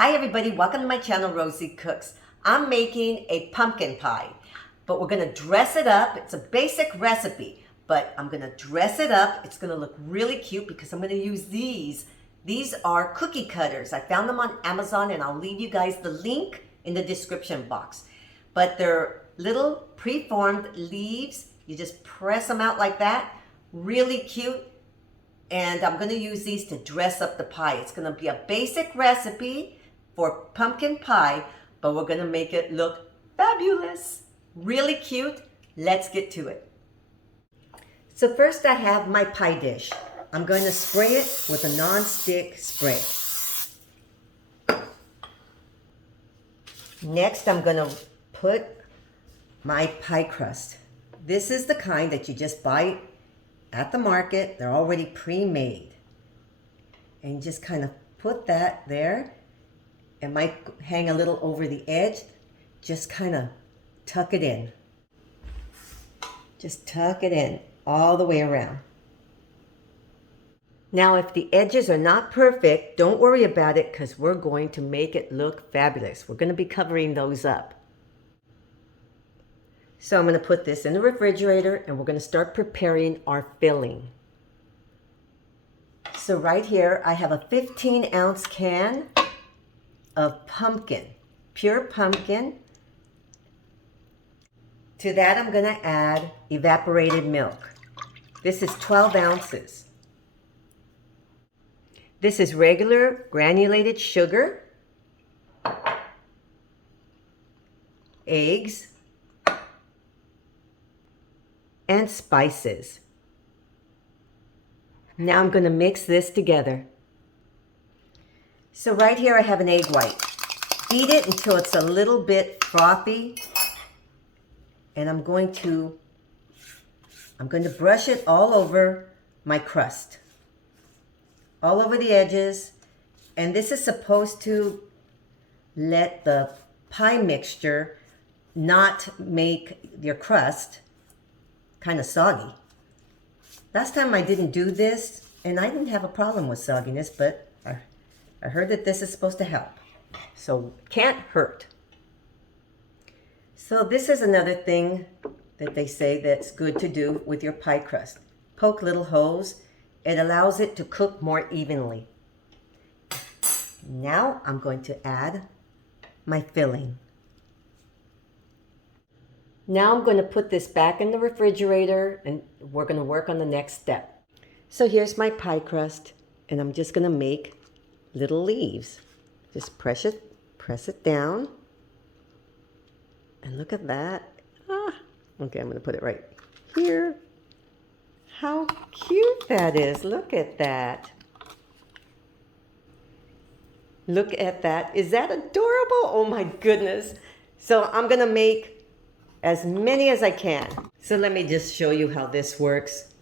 Hi everybody, welcome to my channel, Rosie Cooks. I'm making a pumpkin pie, but we're gonna dress it up. It's a basic recipe, but I'm gonna dress it up. It's gonna look really cute because I'm gonna use these. These are cookie cutters. I found them on Amazon and I'll leave you guys the link in the description box. But they're little preformed leaves. You just press them out like that. Really cute. And I'm gonna use these to dress up the pie. It's gonna be a basic recipe for pumpkin pie, but we're gonna make it look fabulous. Really cute. Let's get to it. So first I have my pie dish. I'm going to spray it with a non-stick spray. Next I'm gonna put my pie crust. This is the kind that you just buy at the market. They're already pre-made. And just kind of put that there. It might hang a little over the edge. Just kind of tuck it in. Just tuck it in all the way around. Now, if the edges are not perfect, don't worry about it because we're going to make it look fabulous. We're going to be covering those up. So I'm going to put this in the refrigerator and we're going to start preparing our filling. So right here, I have a 15-ounce can of pumpkin, pure pumpkin. To that, I'm going to add evaporated milk. This is 12 ounces. This is regular granulated sugar, eggs, and spices. Now I'm going to mix this together. So right here I have an egg white. Beat it until it's a little bit frothy. And I'm going to brush it all over my crust. All over the edges. And this is supposed to let the pie mixture not make your crust kind of soggy. Last time I didn't do this, and I didn't have a problem with sogginess, but I heard that this is supposed to help. So can't hurt. So this is another thing that they say that's good to do with your pie crust. Poke little holes. It allows it to cook more evenly. Now I'm going to add my filling. Now I'm going to put this back in the refrigerator and we're going to work on the next step. So here's my pie crust and I'm just going to make little leaves. Just press it down. And look at that. Okay, I'm going to put it right here. How cute that is. Look at that. Look at that. Is that adorable? Oh my goodness. So I'm going to make as many as I can. So let me just show you how this works.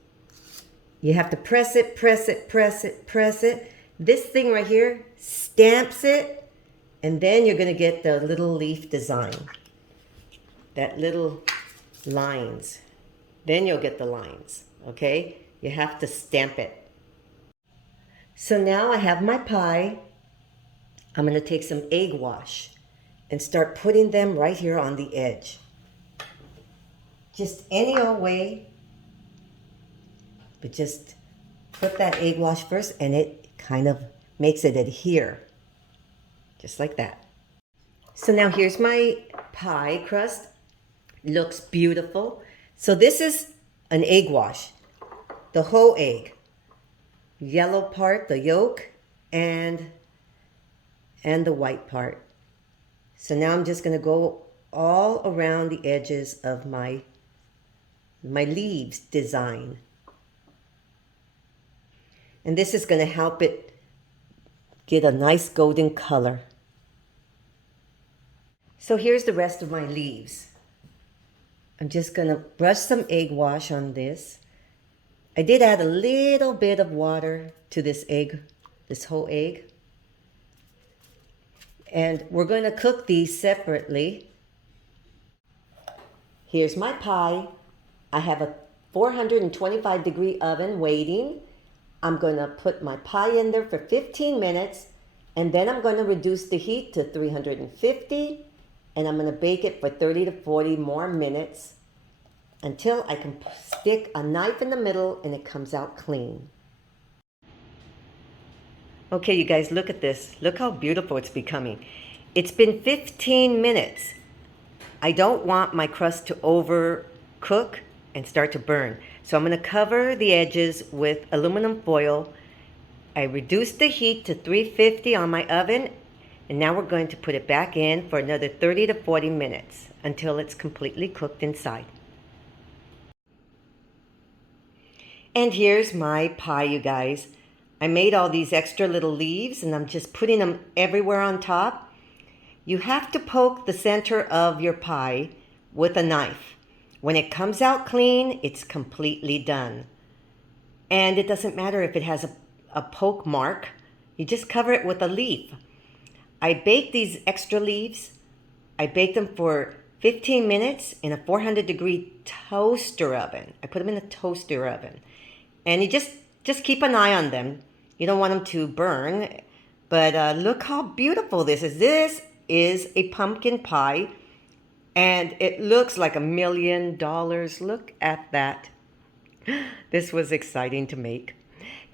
You have to press it, press it, press it, press it. This thing right here stamps it, and then you're going to get the little leaf design. That little lines. Then you'll get the lines, okay? You have to stamp it. So now I have my pie. I'm going to take some egg wash and start putting them right here on the edge. Just any old way, but just put that egg wash first and it kind of makes it adhere, just like that. So now here's my pie crust. Looks beautiful. So this is an egg wash, the whole egg, yellow part, the yolk, and the white part. So now I'm just going to go all around the edges of my leaves design. And this is going to help it get a nice golden color. So here's the rest of my leaves. I'm just going to brush some egg wash on this. I did add a little bit of water to this egg, this whole egg. And we're going to cook these separately. Here's my pie. I have a 425-degree oven waiting. I'm going to put my pie in there for 15 minutes And then I'm going to reduce the heat to 350, and I'm going to bake it for 30 to 40 more minutes until I can stick a knife in the middle and it comes out clean. Okay, you guys, look at this. Look how beautiful it's becoming. It's been 15 minutes. I don't want my crust to overcook and start to burn. So I'm going to cover the edges with aluminum foil. I reduced the heat to 350 on my oven, and now we're going to put it back in for another 30 to 40 minutes until it's completely cooked inside. And here's my pie, you guys. I made all these extra little leaves, and I'm just putting them everywhere on top. You have to poke the center of your pie with a knife. When it comes out clean, it's completely done. And it doesn't matter if it has a poke mark. You just cover it with a leaf. I baked these extra leaves. I baked them for 15 minutes in a 400-degree toaster oven. I put them in a toaster oven. And you just keep an eye on them. You don't want them to burn. But look how beautiful this is. This is a pumpkin pie. And it looks like $1 million. Look at that. This was exciting to make.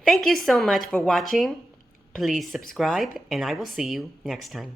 Thank you so much for watching. Please subscribe, and I will see you next time.